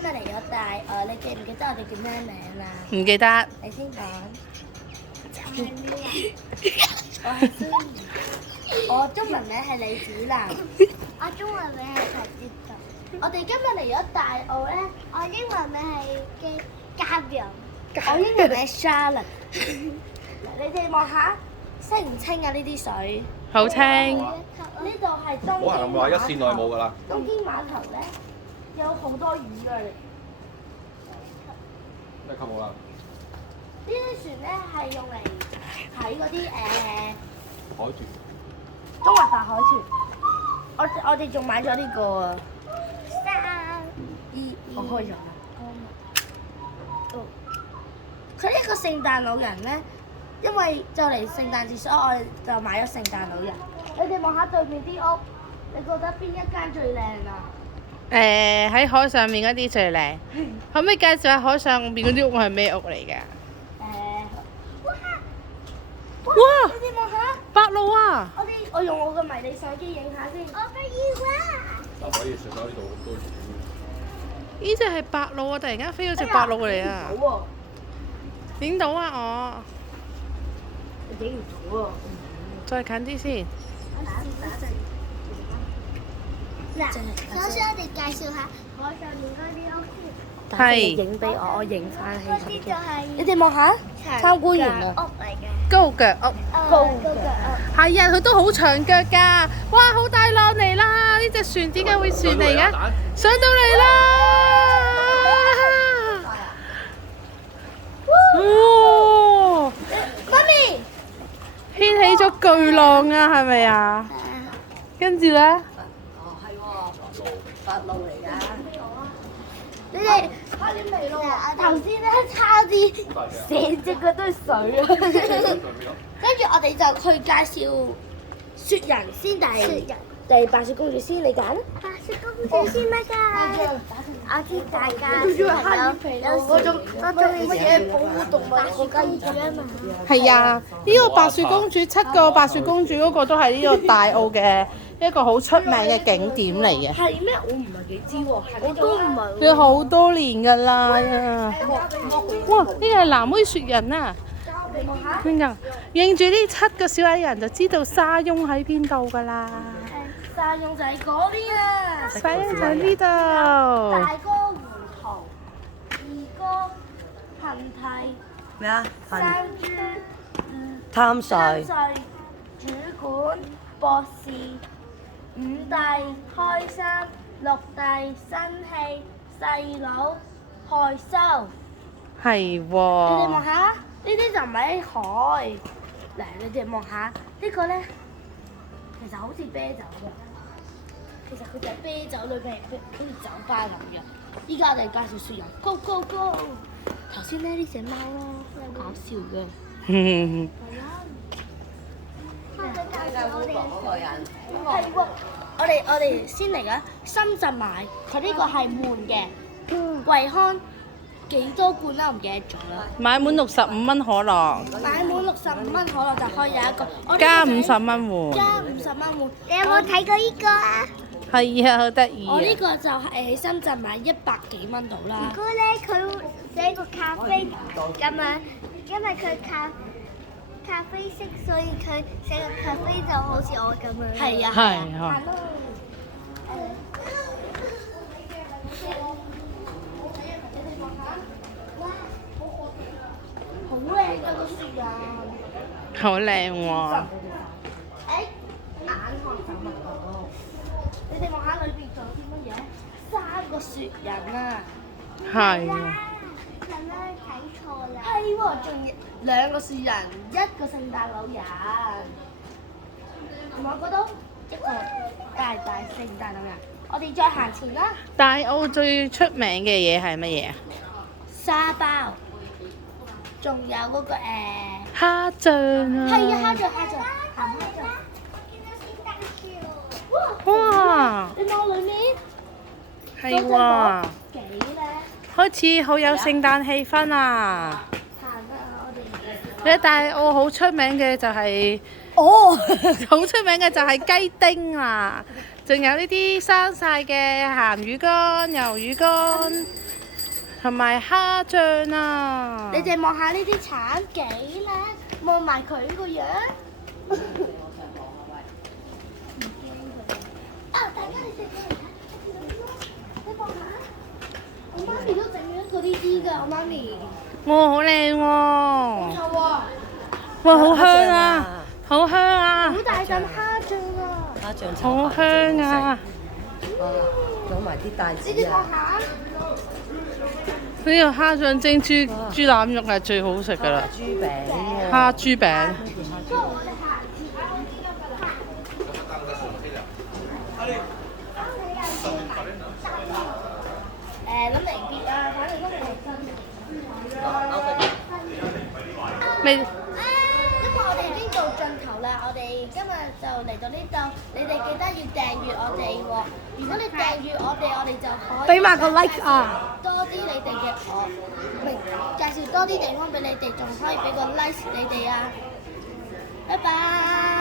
日嚟咗大澳，你記唔記得我哋叫咩名啊？唔記得。你先講。我係孫怡，我中文名係李子蘭。我中文名係陳哲道。我哋今日嚟咗大澳咧，我英文名係嘉陽，我英文名 Charlotte。你哋望下，清唔清啊？呢啲水好清。呢度係東京冇人話一線內冇㗎啦。東京碼頭咧有好多魚㗎。咩級冇啦？呢啲船咧係用嚟睇嗰啲海豚。中華大海豚。我哋仲買咗呢個啊。我開咗啦。佢呢個聖誕老人咧，因為就嚟聖誕節，所以我哋就買咗聖誕老人。你哋望下對面啲屋，你覺得邊一間最靚啊？喺海上面嗰啲最靚。可唔可以介紹下海上面嗰啲屋係咩屋嚟㗎？哇！你哋望下，白鷺啊！我用我個迷你相機影下先。我不要啊！就可以上到呢度都。呢只係白鷺啊！突然間飛咗隻白鷺嚟啊！好喎，影到啊我！你影唔到喎。再近啲先。嗱，首先我哋介紹下海上面嗰啲屋先。係影俾我影翻起。嗰啲就係你哋望下，參觀完啦。屋嚟嘅。高腳屋。高腳屋。係啊，佢都好長腳㗎！哇，好大浪嚟啦！呢隻船點解會船嚟嘅？上到嚟啦！哇！媽咪。掀起咗巨浪啊，係咪啊？跟住咧，你哋差啲嚟咯！頭先咧差啲成隻腳都係水啊！跟住我哋就去介紹雪人先，第白雪公主先，你揀。白雪公主先乜㗎？我知大家有嗰種乜嘢保護動物嗰個公主啊嘛。係啊，呢個白雪公主7個白雪公主嗰個都係呢個大澳嘅一個好出名嘅景點嚟嘅。係咩？我唔係幾知喎。我都唔係。佢好多年㗎啦。哇！呢個係藍妹雪人啊！邊個？認住呢7個小矮人就知道沙翁喺邊度㗎啦。沙翁就喺嗰邊啊！沙翁就喺呢度。大哥胡桃，二哥噴嚏，咩啊？三豬貪三睡。歲，主管博士，五弟開心，六弟生氣，細佬害羞。係你哋喎望。下，呢啲就唔係喺海。嗱，你哋望下呢個咧，其實好似啤酒㗎。其實佢就係啤酒裏邊，好似酒吧咁樣。依家我哋介紹雪人，Go Go Go！頭先咧呢隻貓咧，好搞笑嘅。係啊。係喎，我哋先嚟緊深圳買，佢呢個係悶嘅，惠康幾多罐啦？我唔記得咗啦。買滿65蚊可樂，買滿65蚊可樂就可以有一個，我呢個加就係50蚊換。加50蚊換。你有冇睇過呢個啊？係啊，好得意我呢啊！個就係喺深圳買100幾蚊到啦。如果咧佢寫個咖啡咁樣，因為佢咖啡色，所以佢寫個咖啡就好似我咁樣。係啊，係啊行咯。好靚㗎個雪人。好靚喎！誒，眼看手物到。你哋望下裏邊仲有啲乜嘢？3個雪人啊！係啊，咁樣睇錯啦。係喎，仲2個雪人，1個聖誕老人。同埋我覺得一個大聖誕老人。我哋再行前啦，大澳最出名嘅嘢係乜嘢啊？沙包，仲有嗰個蝦醬啊！係啊，蝦醬，行蝦醬。哇！你望裏面，係喎，幾靚。開始好有聖誕氣氛啊！行啦，我哋。你大澳好出名嘅就係哦，好出名嘅就係雞丁啊！就仲有呢啲生晒嘅鹹魚乾、魷魚乾，同埋蝦醬啊！你哋望下呢啲橙幾靚，望埋佢個樣。啊！大家你哋過嚟睇，你望下，我媽咪都整咗個呢啲㗎，我媽咪。哇，好靚喎！冇錯喎。哇，好香啊！好香啊！好大陣蝦醬啊！蝦醬好香啊！攞埋啲帶子你哋望啊！下。呢個蝦醬蒸豬腩肉係最好食㗎啦！豬餅喎，蝦豬餅。不過我哋下次諗離別啊，反正都係未？因為我哋已經到盡頭啦，我哋今日就嚟到呢度，你哋記得要訂閱我哋喎。如果你訂閱我哋就可以俾埋個 like 啊，多啲你哋嘅介紹多啲地方俾你哋，仲可以俾個 like 你哋啊。拜拜。